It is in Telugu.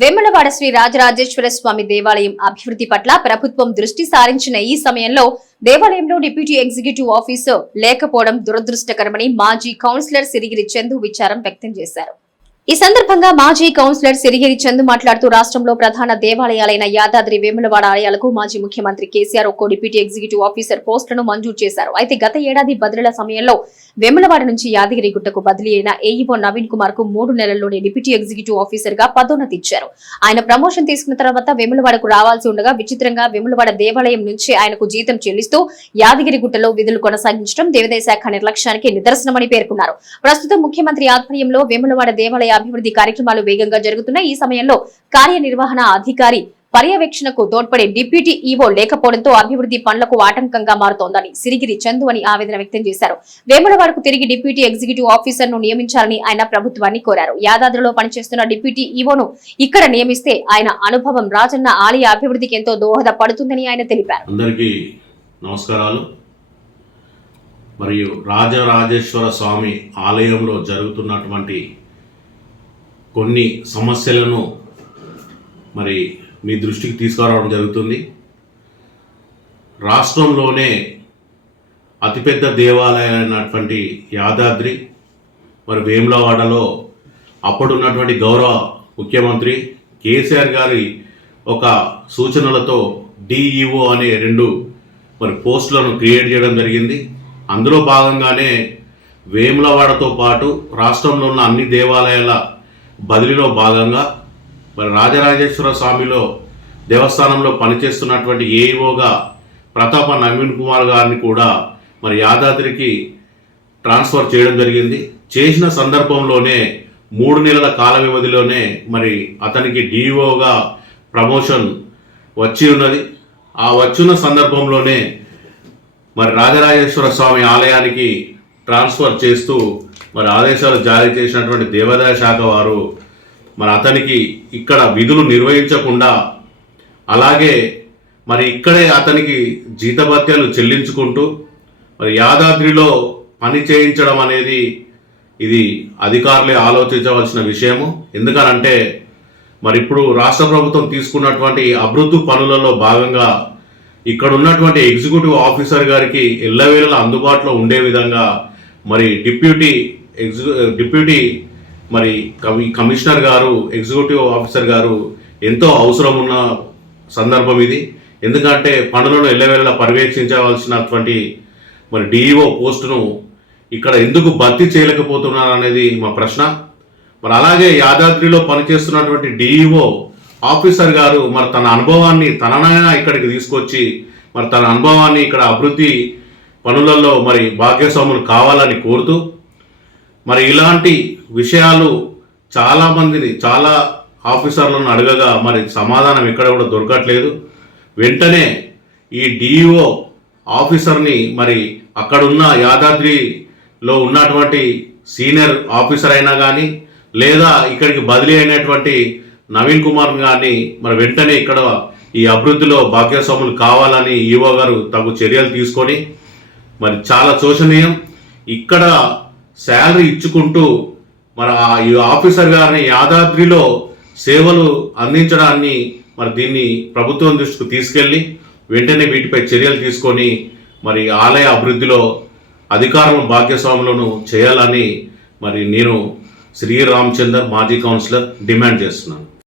వేములవాడ శ్రీ రాజరాజేశ్వర స్వామి దేవాలయం అభివృద్ధి పట్ల ప్రభుత్వం దృష్టి సారించిన ఈ సమయంలో దేవాలయంలో డిప్యూటీ ఎగ్జిక్యూటివ్ ఆఫీసర్ లేకపోవడం దురదృష్టకరమని మాజీ కౌన్సిలర్ సిరిగిరి చందు విచారం వ్యక్తం చేశారు. ఈ సందర్భంగా మాజీ కౌన్సిలర్ సిరిగిరి చందు మాట్లాడుతూ రాష్ట్రంలో ప్రధాన దేవాలయాలైన యాదాద్రి వేములవాడ ఆలయాలకు మాజీ ముఖ్యమంత్రి కేసీఆర్ ఒక్కో డిప్యూటీ ఎగ్జిక్యూటివ్ ఆఫీసర్ పోస్టులను మంజూరు చేశారు. అయితే గత ఏడాది బదిలీల సమయంలో వేములవాడ నుంచి యాదగిరిగుట్టకు బదిలీ అయిన ఏఈఓ నవీన్ కుమార్ కు 3 నెలల్లోనే డిప్యూటీ ఎగ్జిక్యూటివ్ ఆఫీసర్ గా పదోన్నతి ఇచ్చారు. ఆయన ప్రమోషన్ తీసుకున్న తర్వాత వేములవాడకు రావాల్సి ఉండగా విచిత్రంగా వేములవాడ దేవాలయం నుంచి ఆయనకు జీతం చెల్లిస్తూ యాదగిరిగుట్టలో విధులు కొనసాగించడం దేవాదాయ శాఖ నిర్లక్ష్యానికి నిదర్శనమని పేర్కొన్నారు. ప్రస్తుతం ముఖ్యమంత్రి ఆధ్వర్యంలో వేములవాడ దేవాలయ అభివృద్ధి కార్యక్రమాలు వేగంగా జరుగుతున్న ఈ సమయంలో కార్యనిర్వహణ అధికారి పర్యవేక్షణకు తోడ్పడే డిప్యూటీ ఈవో లేకపోవడంతో అభివృద్ధి పనులకు ఆటంకంగా మారుతోందని సిరిగిరి చందు అని ఆవేదన వ్యక్తం చేశారు. వేములవాడకు తిరిగి డిప్యూటీ ఎగ్జిక్యూటివ్ ఆఫీసర్ ను నియమించాలని ఆయన ప్రభుత్వాన్ని కోరారు. యాదాద్రిలో పనిచేస్తున్న డిప్యూటీ ఈవోను ఇక్కడ నియమిస్తే ఆయన అనుభవం రాజన్న ఆలయ అభివృద్ధికి ఎంతో దోహదపడుతుందని ఆయన తెలిపారు. అందరికీ నమస్కారాలు. మరియు రాజరాజేశ్వర స్వామి ఆలయంలో జరుగుతున్నటువంటి కొన్ని సమస్యలను మరి మీ దృష్టికి తీసుకురావడం జరుగుతుంది. రాష్ట్రంలోనే అతిపెద్ద దేవాలయమైనటువంటి యాదాద్రి మరి వేములవాడలో అప్పుడున్నటువంటి గౌరవ ముఖ్యమంత్రి కేసీఆర్ గారి ఒక సూచనలతో డిఈఓ అనే 2 మరి పోస్టులను క్రియేట్ చేయడం జరిగింది. అందులో భాగంగానే వేములవాడతో పాటు రాష్ట్రంలో ఉన్న అన్ని దేవాలయాల బదిలీలో భాగంగా మరి రాజరాజేశ్వర స్వామిలో దేవస్థానంలో పనిచేస్తున్నటువంటి ఏఈఓగా ప్రతాప నవీన్ కుమార్ గారిని కూడా మరి యాదాద్రికి ట్రాన్స్ఫర్ చేయడం జరిగింది. చేసిన సందర్భంలోనే 3 నెలల కాల వ్యవధిలోనే మరి అతనికి డిఈఓగా ప్రమోషన్ వచ్చి ఉన్నది. ఆ వచ్చిన సందర్భంలోనే మరి రాజరాజేశ్వర స్వామి ఆలయానికి ట్రాన్స్ఫర్ చేస్తూ మరి ఆదేశాలు జారీ చేసినటువంటి దేవాదాయ శాఖ వారు మరి అతనికి ఇక్కడ విధులు నిర్వహించకుండా అలాగే మరి ఇక్కడే అతనికి జీతభత్యాలు చెల్లించుకుంటూ మరి యాదాద్రిలో పని చేయించడం అనేది ఇది అధికారులే ఆలోచించవలసిన విషయము. ఎందుకనంటే మరి ఇప్పుడు రాష్ట్ర ప్రభుత్వం తీసుకున్నటువంటి అభివృద్ధి పనులలో భాగంగా ఇక్కడ ఉన్నటువంటి ఎగ్జిక్యూటివ్ ఆఫీసర్ గారికి ఎల్లవేళలా అందుబాటులో ఉండే విధంగా మరి డిప్యూటీ మరి కమిషనర్ గారు ఎగ్జిక్యూటివ్ ఆఫీసర్ గారు ఎంతో అవసరం ఉన్న సందర్భం ఇది. ఎందుకంటే పనులను ఎల్లవేళలా పర్యవేక్షించవలసినటువంటి మరి డిఈఓ పోస్టును ఇక్కడ ఎందుకు భర్తీ చేయలేకపోతున్నారు అనేది మా ప్రశ్న. మరి అలాగే యాదాద్రిలో పనిచేస్తున్నటువంటి డిఈఓ ఆఫీసర్ గారు మరి తన అనుభవాన్ని తననైనా ఇక్కడికి తీసుకొచ్చి మరి తన అనుభవాన్ని ఇక్కడ అభివృద్ధి పనులలో మరి భాగ్యస్వాములు కావాలని కోరుతూ మరి ఇలాంటి విషయాలు చాలా ఆఫీసర్లను అడగగా మరి సమాధానం ఎక్కడ కూడా దొరకట్లేదు. వెంటనే ఈ డిఈఓ ఆఫీసర్ని మరి అక్కడున్న యాదాద్రిలో ఉన్నటువంటి సీనియర్ ఆఫీసర్ అయినా కానీ లేదా ఇక్కడికి బదిలీ అయినటువంటి నవీన్ కుమార్ కానీ మరి వెంటనే ఇక్కడ ఈ అభివృద్ధిలో భాగ్యస్వాములు కావాలని ఈఓ గారు తగు చర్యలు తీసుకొని మరి చాలా శోచనీయం. ఇక్కడ శాలరీ ఇచ్చుకుంటూ మరి ఈ ఆఫీసర్ గారిని యాదాద్రిలో సేవలు అందించడాన్ని మరి దీన్ని ప్రభుత్వం దృష్టికి తీసుకెళ్ళి వెంటనే వీటిపై చర్యలు తీసుకొని మరి ఆలయ అభివృద్ధిలో అధికారులను భాగ్యస్వాములను చేయాలని మరి నేను శ్రీ రామచందర్ మాజీ కౌన్సిలర్ డిమాండ్ చేస్తున్నాను.